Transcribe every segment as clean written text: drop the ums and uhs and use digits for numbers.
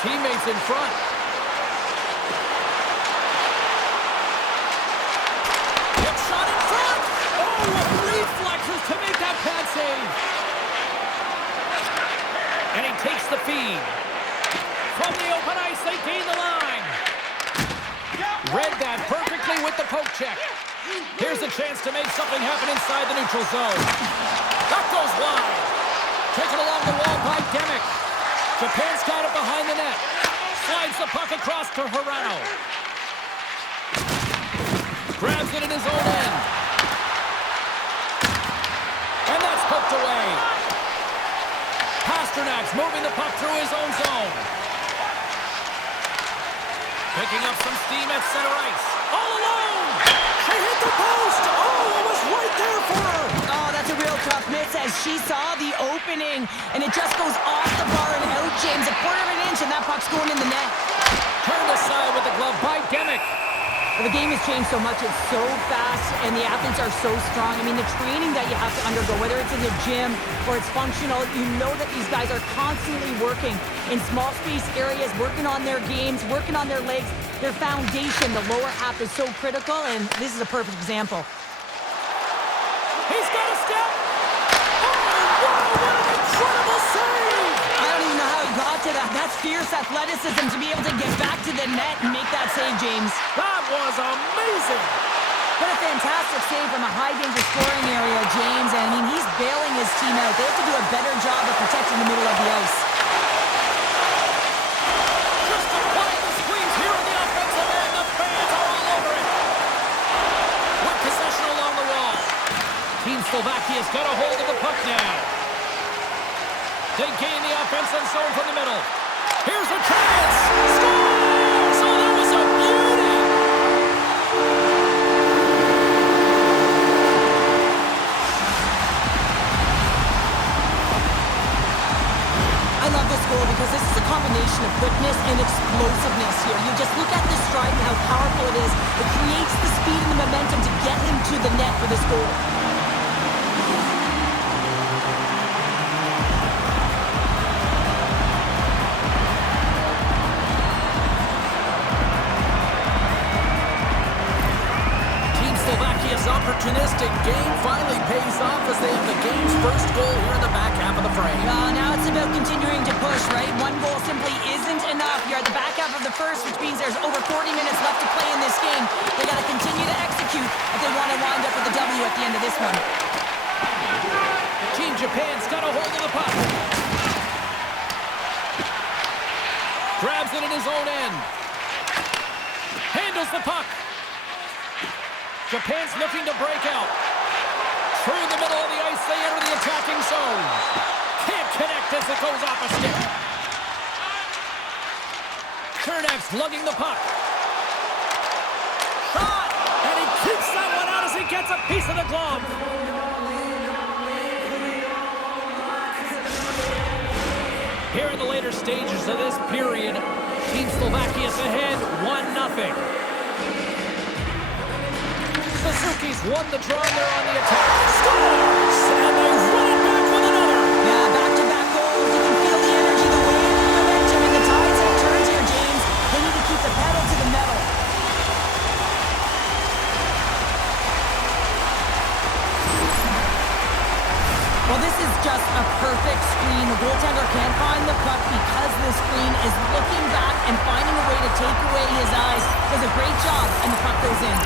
teammates in front. Hip shot in front! Oh, reflexes to make that pad save. And he takes the feed. From the open ice, they gain the line. Read that perfectly with the poke check. Here's a chance to make something happen inside the neutral zone. That goes wide. Taken along the wall by Demick. Japan's got it behind the net. Slides the puck across to Hirano. Grabs it in his own end. And that's poked away. Pasternak's moving the puck through his own zone. Picking up some steam at center ice. All alone! She hit the post! Oh, it was right there for her! Oh, that's a real tough miss as she saw the opening, and it just goes off the bar and out, James. A quarter of an inch, and that puck's going in the net. Turned aside with the glove by Demick. Well, the game has changed so much. It's so fast, and the athletes are so strong. I mean, the training that you have to undergo, whether it's in the gym or it's functional, you know that these guys are constantly working in small space areas, working on their games, working on their legs, their foundation. The lower half is so critical, and this is a perfect example. He's got a step. Oh, wow, what an incredible save! I don't even know how he got to that. That's fierce athleticism to be able to get back to the net and make that save, James. That was amazing! What a fantastic save from a high-danger scoring area, James. And I mean, he's bailing his team out. They have to do a better job of protecting the middle of the ice. Just applying the squeeze here on the offensive end. The fans are all over it. With possession along the wall. Team Slovakia's got a hold of the puck now. They gain the offensive zone from the middle. Here's a chance! Scores! Oh, that was a beauty! I love this goal because this is a combination of quickness and explosiveness here. You just look at this stride and how powerful it is. It creates the speed and the momentum to get him to the net for this goal. Opportunistic game finally pays off as they have the game's first goal here in the back half of the frame. Now it's about continuing to push, right? One goal simply isn't enough. You're at the back half of the first, which means there's over 40 minutes left to play in this game. They got to continue to execute if they want to wind up with a W at the end of this one. Team Japan's got a hold of the puck. Grabs it in his own end. Handles the puck. Japan's looking to break out. Through the middle of the ice, they enter the attacking zone. Can't connect as it goes off a stick. Cernak's lugging the puck. Shot! And he keeps that one out as he gets a piece of the glove. Here in the later stages of this period, Team Slovakia's ahead 1-0. Suzuki's won the draw there on the attack. Scores! And they run it back with another. Yeah, back-to-back goals. You can feel the energy, the wind, the momentum, and the tides have turned here, James. They need to keep the pedal to the metal. Well, this is just a perfect screen. The goaltender can't find the puck because the screen is looking back and finding a way to take away his eyes. Does a great job, and the puck goes in.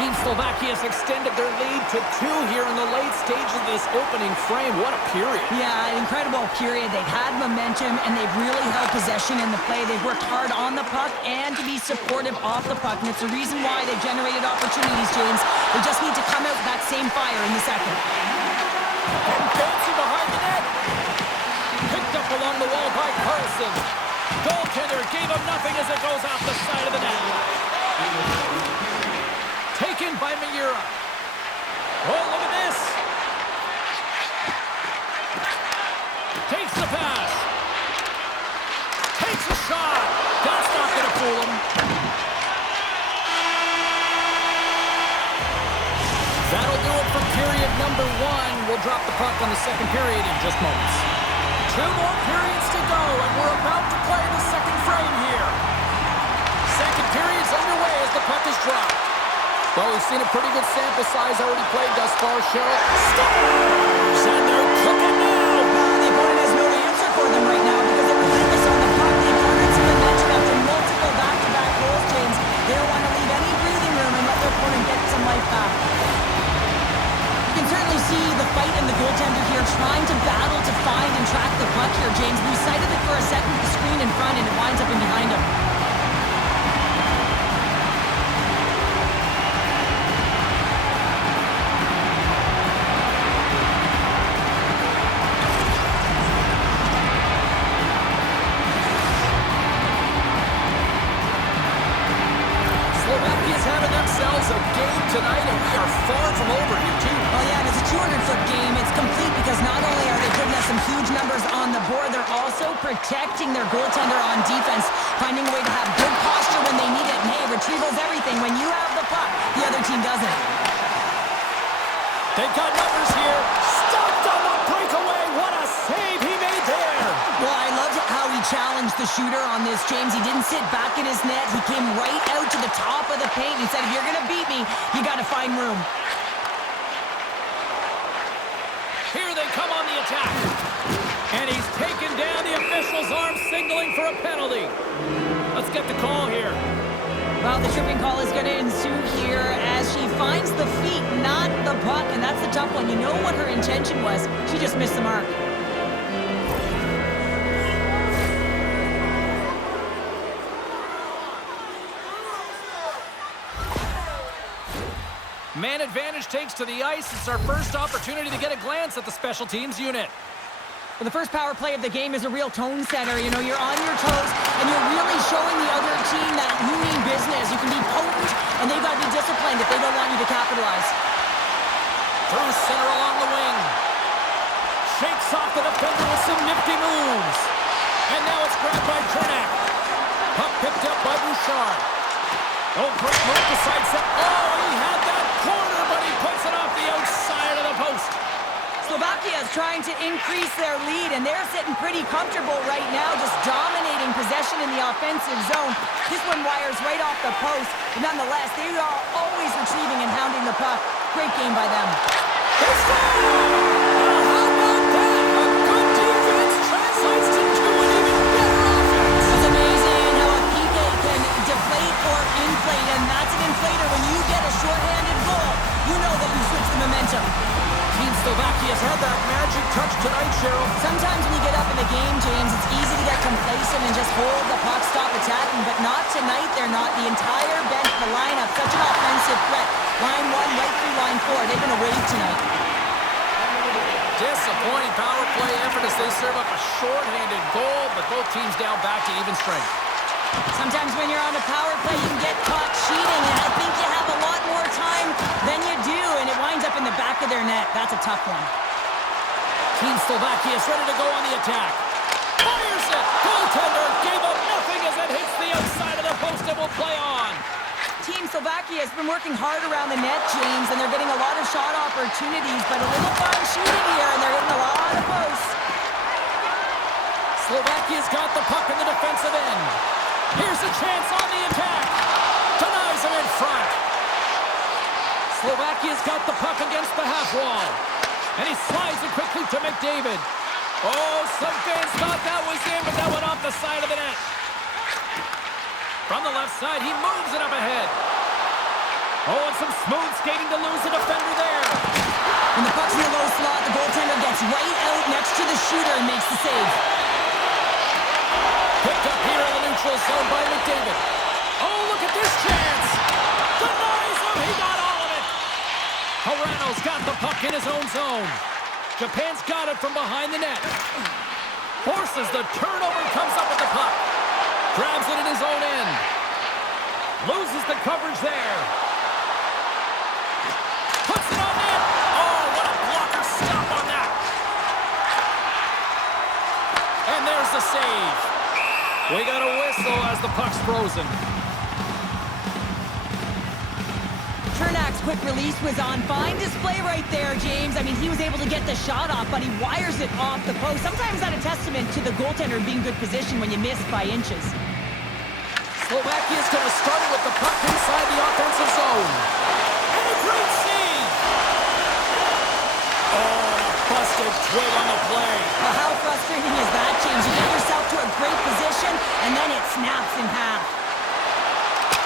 Team Slovakia has extended their lead to 2 here in the late stages of this opening frame. What a period. Yeah, an incredible period. They've had momentum, and they've really held possession in the play. They've worked hard on the puck and to be supportive off the puck, and it's the reason why they've generated opportunities, James. They just need to come out with that same fire in the second. And fancy behind the net. Picked up along the wall by Carlson. Goaltender gave him nothing as it goes off the side of the net. Taken by Miura. Oh, look at this. the pass. Takes a shot. That's not going to fool him. That'll do it for period number 1. We'll drop the puck on the second period in just moments. 2 more periods to go, and we're about to play the second frame here. Second period's underway as the puck is dropped. Well, we've seen a pretty good sample size already played thus far, Cheryl. Stars! And they're cooking now! The opponent has no answer for them right now because they're relentless on the puck. The opponent's in the mention after multiple back-to-back goals, James. They don't want to leave any breathing room and let their opponent get some life back. You can certainly see the fight in the goaltender here, trying to battle to find and track the puck here, James. We sighted it for a second with the screen in front, and it winds up in behind him. Slovakia's having themselves a game tonight, and we are far from over here, too. Oh, yeah, and it's a 200-foot game. It's complete because not only are they putting us some huge numbers on the board, they're also protecting their goaltender on defense, finding a way to have good posture when they need it. And, hey, retrieval's everything. When you have the puck, the other team doesn't. They've got numbers here. Stopped on the breakaway. What a save he made there. Well, I loved how he challenged the shooter on this, James. He didn't sit back in his net. He came right out to the top of the paint. He said, if you're going to beat me, you got to find room. Here they come on the attack. And he's taken down. The official's arm signaling for a penalty. Let's get the call here. Well, the tripping call is going to ensue here as she finds the feet, not the puck. And that's the tough one. You know what her intention was. She just missed the mark. Man advantage takes to the ice. It's our first opportunity to get a glance at the special teams unit. Well, the first power play of the game is a real tone setter. You know, you're on your toes, and you're really showing the other team that you mean business. You can be potent, and they've got to be disciplined if they don't want you to capitalize. Through center along the wing. Shakes off the defender with some nifty moves. And now it's grabbed by Cernak. Puck picked up by Bouchard. Oh, great move to sidestep. Oh, he had that corner, but he puts it off the outside of the post. Slovakia is trying to increase their lead, and they're sitting pretty comfortable right now, just dominating possession in the offensive zone. This one wires right off the post, but nonetheless, they are always retrieving and hounding the puck. Great game by them. They score! How about that? A good defense translates to an even better offense. It's amazing how a PK can deflate or inflate, and that's an inflator. When you get a shorthanded goal, you know that you switch the momentum. Team Slovakia's had that magic touch tonight, Cheryl. Sometimes when you get up in the game, James, it's easy to get complacent and just hold the puck, stop attacking, but not tonight. They're not. The entire bench, the lineup, such an offensive threat. Line 1 right through line 4. They've been a wave tonight. Disappointing power play effort as they serve up a short-handed goal, but both teams down back to even strength. Sometimes when you're on a power play, you can get caught cheating, and I think you have a lot more time than you do, and it winds up in the back of their net. That's a tough one. Team Slovakia is ready to go on the attack. Fires it! Goaltender gave up nothing as it hits the outside of the post and will play on. Team Slovakia has been working hard around the net, James, and they're getting a lot of shot opportunities, but a little fine shooting here, and they're hitting a lot of posts. Slovakia's got the puck in the defensive end. Here's a chance on the attack. Denies him in front. Slovakia's got the puck against the half wall. And he slides it quickly to McDavid. Oh, some fans thought that was in, but that went off the side of the net. From the left side, he moves it up ahead. Oh, and some smooth skating to lose the defender there. When the puck's in the low slot, the goaltender gets right out next to the shooter and makes the save. Picked up here in the neutral zone by McDavid. Oh, look at this chance. Denies him. He got all of it. Harano's got the puck in his own zone. Japan's got it from behind the net. Forces the turnover and comes up with the puck. Grabs it in his own end. Loses the coverage there. Puts it on net. Oh, what a blocker stop on that. the save. We got a whistle as the puck's frozen. Chernak's quick release was on. Fine display right there, James. I mean, he was able to get the shot off, but he wires it off the post. Sometimes that's a testament to the goaltender being good position when you miss by inches. Slovakia's going to start it with the puck inside the offensive zone. And a great save! Oh, and a busted twig on the play. Well, how frustrating is that, James? You get yourself to a great position, and then it snaps in half.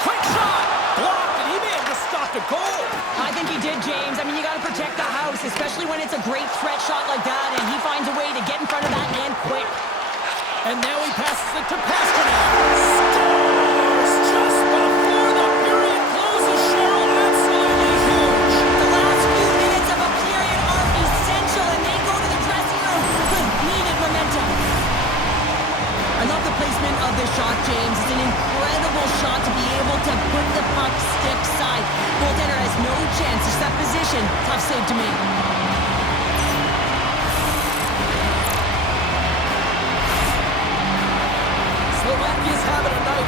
Quick shot! Blocked, and he may have just stopped a goal. I think he did, James. I mean, you got to protect the house, especially when it's a great threat shot like that, and he finds a way to get in front of that man quick. And now he passes it to Pasternak. Scores just before the period closes, Cheryl. Absolutely huge. The last few minutes of a period are essential, and they go to the dressing room with needed momentum. I love the placement of this shot, James. It's an incredible shot to be able to put the puck stick side. Goaltender has no chance to set position. Tough save to make. Slovakia's having a night,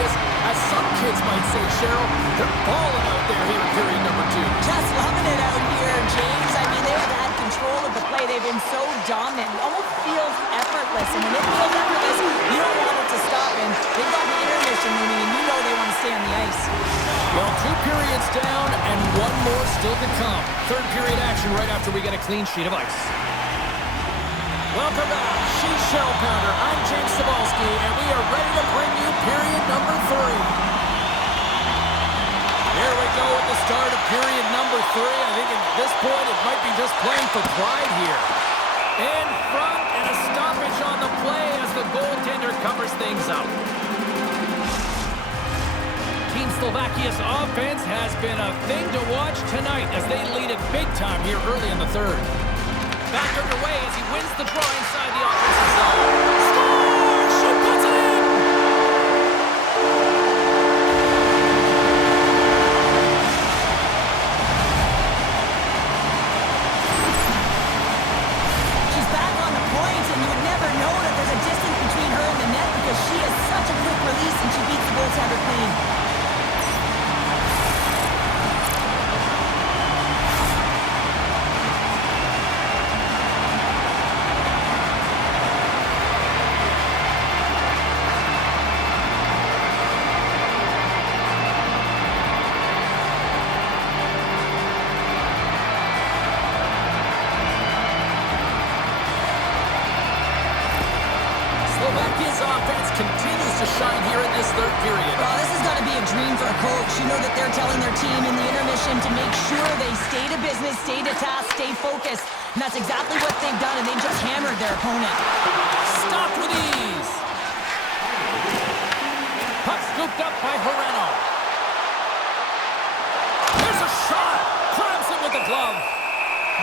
as some kids might say, Cheryl. They're balling out there here in period number 2. Just loving it out here, James. I mean, they've had control of the play. They've been so dominant. It almost feels effortless. And when it feels effortless, you don't want it to stop. And they've got the intermission looming, and you know they want to stay on the ice. Well, 2 periods down and 1 more still to come. Third period action right after we get a clean sheet of ice. Welcome back. She's Cheryl Pounder. I'm James Cybulski, and we are ready to bring you period number 3. Here we go at the start of period number 3. I think at this point it might be just playing for pride here. In front, and a stoppage on the play as the goaltender covers things up. Team Slovakia's offense has been a thing to watch tonight as they lead it big time here early in the third. Back underway as he wins the draw inside the offensive zone. Scores! She puts it in! She's back on the point, and you would never know that there's a distance between her and the net because she has such a quick release and she beats the goaltender clean. Slovakia's offense continues to shine here in this third period. Well, this has got to be a dream for a coach. You know that they're telling their team in the intermission to make sure they stay to business, stay to task, stay focused. And that's exactly what they've done, and they just hammered their opponent. Stopped with ease. Puck scooped up by Herrero. There's a shot. Grabs it with the glove.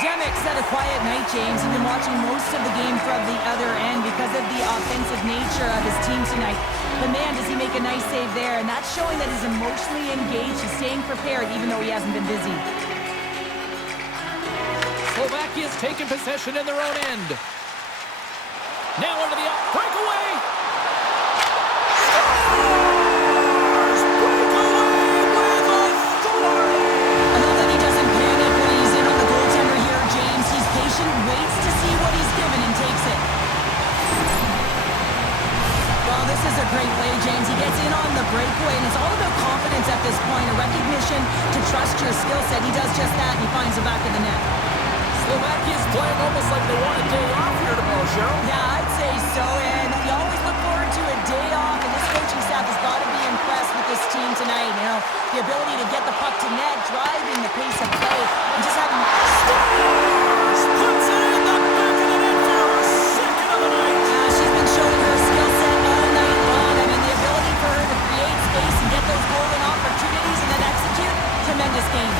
Demick's had a quiet night, James. He's been watching most of the game from the other end because of the offensive nature of his team tonight. But man, does he make a nice save there, and that's showing that he's emotionally engaged. He's staying prepared even though he hasn't been busy. Slovakia's taken possession in their own end. Now into the breakaway. Scores! Breakaway with authority. I love that he doesn't panic when he's in on the goaltender here, James. He's patient, waits to see what he's given, and takes it. Well, this is a great play, James. He gets in on the breakaway, and it's all about confidence at this point, a recognition to trust your skill set. He does just that, and he finds the back of the net. Slovakia's playing almost like they want a day off here tomorrow, Cheryl. Yeah, I'd say so, and you always look forward to a day off, and this coaching staff has got to be impressed with this team tonight. You know, the ability to get the puck to net, driving the pace of play, and just having... Scores! Puts it in the back of the net for her second of the night. she's been showing her skill set all night long. I mean, the ability for her to create space and get those golden opportunities and then execute, tremendous game.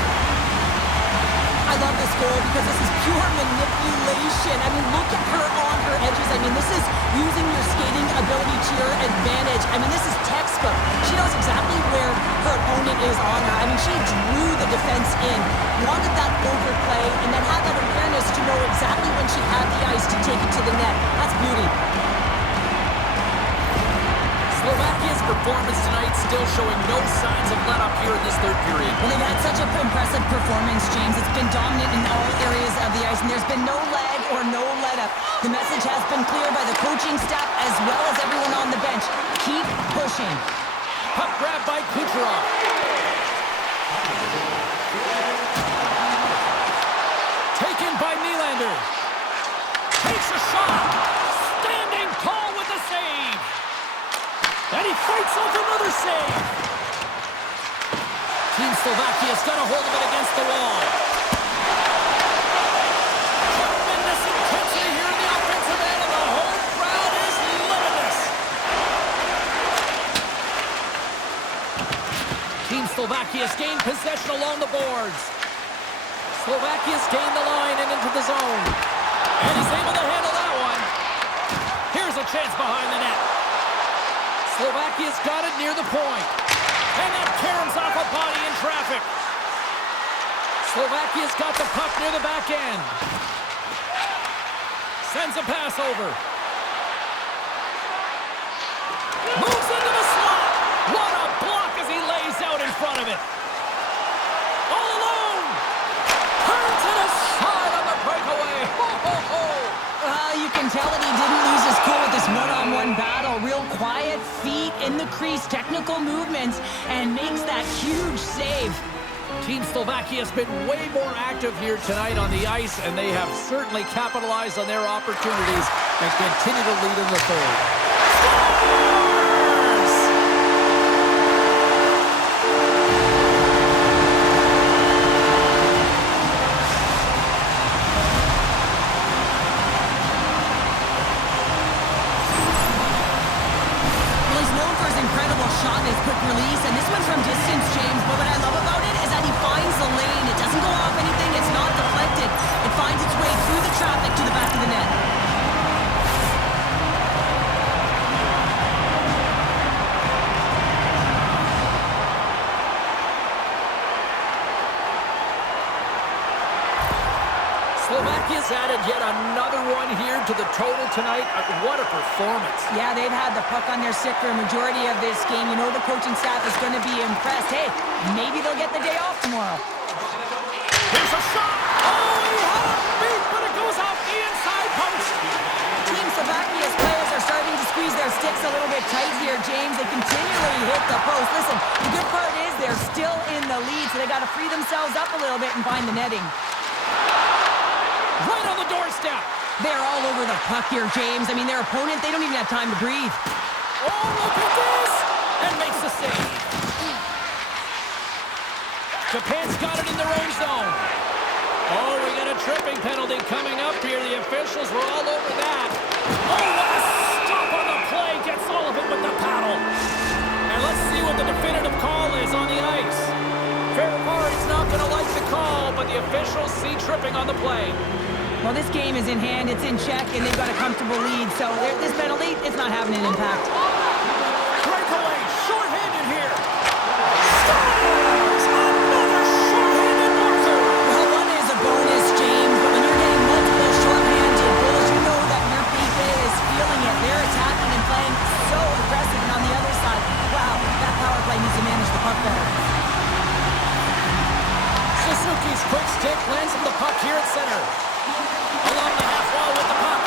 I love this goal because this is pure manipulation. I mean, look at her on her edges. I mean, this is using your skating ability to your advantage. I mean, this is textbook. She knows exactly where her opponent is on her. I mean, she drew the defense in, wanted that overplay, and then had that awareness to know exactly when she had the ice to take it to the net. That's beauty. performance tonight, still showing no signs of let up here in this third period. Well, they've had such an impressive performance, James. It's been dominant in all areas of the ice, and there's been no lag or no let up. The message has been clear by the coaching staff as well as everyone on the bench. Keep pushing. Puck grab by Kucherov. Taken by Nylander. Takes a shot. Standing tall with the save. And he fights off another save. Team Slovakia's got a hold of it against the wall. Tremendous intensity here in the offensive end, and the home crowd is loving this. Team Slovakia's gained possession along the boards. Slovakia's gained the line and into the zone. And he's able to handle that one. Here's a chance behind the net. Slovakia's got it near the point. And that caroms off a body in traffic. Slovakia's got the puck near the back end. Sends a pass over. Moves into the slot. What a block as he lays out in front of it. All alone. Turns it aside on the breakaway. Ho, ho, ho. You can tell that he didn't lose his cool with this one-on-one battle. Real quiet, feet in the crease, technical movements, and makes that huge save. Team Slovakia has been way more active here tonight on the ice, and they have certainly capitalized on their opportunities and continue to lead in the third. Scores! Well, he's known for his incredible shot and his quick release, and this one from distance, James. But what I love about it is that he finds the lane. It doesn't go off anything. It's not deflected. It finds its way through the traffic to the back of the net. Slovakia's added yet another one here to the total tonight. What a performance. Yeah, they've had the puck on their stick for a majority of this game. You know the coaching staff is going to be impressed. Hey, maybe they'll get the day off tomorrow. Here's a shot. Oh, he had a beat, but it goes off the inside post. Team Slovakia's players are starting to squeeze their sticks a little bit tight here, James. They continually hit the post. Listen, the good part is they're still in the lead, so they got to free themselves up a little bit and find the netting. Right on the doorstep. They're all over the puck here, James. I mean, their opponent, they don't even have time to breathe. Oh, look at this. And makes the save. Japan's got it in their own zone. Oh, we got a tripping penalty coming up here. The officials were all over that. Oh, what a stop on the play. Gets all of it with the paddle. And let's see what the definitive call is on the ice. Fair party's not going to like the call, but the officials see tripping on the play. Well, this game is in hand, it's in check, and they've got a comfortable lead. So this penalty, it's not having an impact. Breakaway, shorthanded here. Scores! Another shorthanded marker. Well, one is a bonus, James, but when you're getting multiple shorthanded goals, you know that your PP is feeling it. They're attacking and playing so aggressive, and on the other side, wow, that power play needs to manage the puck better. Suzuki's quick stick lands on the puck here at center. Along the half wall with the puck.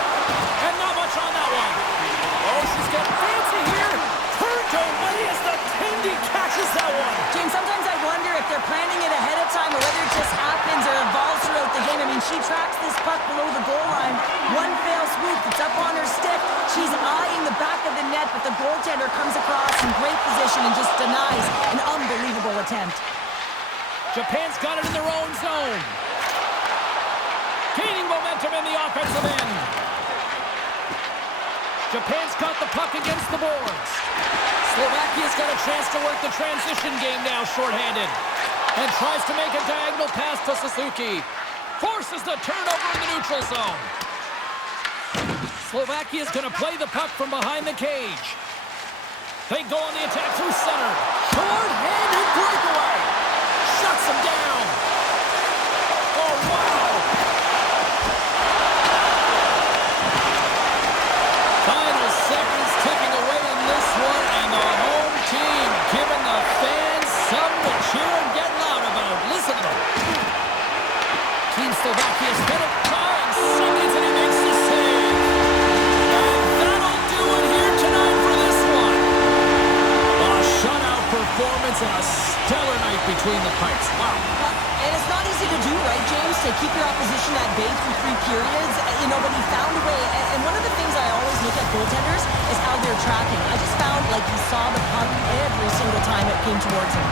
And not much on that one. Oh, she's getting fancy here. Turned away as the Tindy catches that one. James, sometimes I wonder if they're planning it ahead of time or whether it just happens or evolves throughout the game. I mean, she tracks this puck below the goal line. One fail swoop, it's up on her stick. She's eyeing the back of the net, but the goaltender comes across in great position and just denies an unbelievable attempt. Japan's got it in their own zone. Gaining momentum in the offensive end. Japan's got the puck against the boards. Slovakia's got a chance to work the transition game now shorthanded. And tries to make a diagonal pass to Suzuki. Forces the turnover in the neutral zone. Slovakia's going to play the puck from behind the cage. They go on the attack through center. Short-handed breakaway. Shuts him down. Oh, wow. Final seconds ticking away in this one, and the home team opposition at bay through 3 periods, but he found a way. And one of the things I always look at goaltenders is how they're tracking. I just found like he saw the puck every single time it came towards him.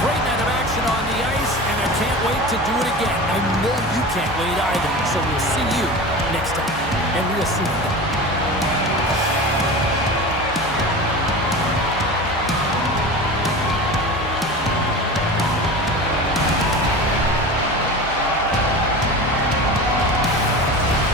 Great night of action on the ice, and I can't wait to do it again. I know you can't wait either. So we'll see you next time. And we'll see you.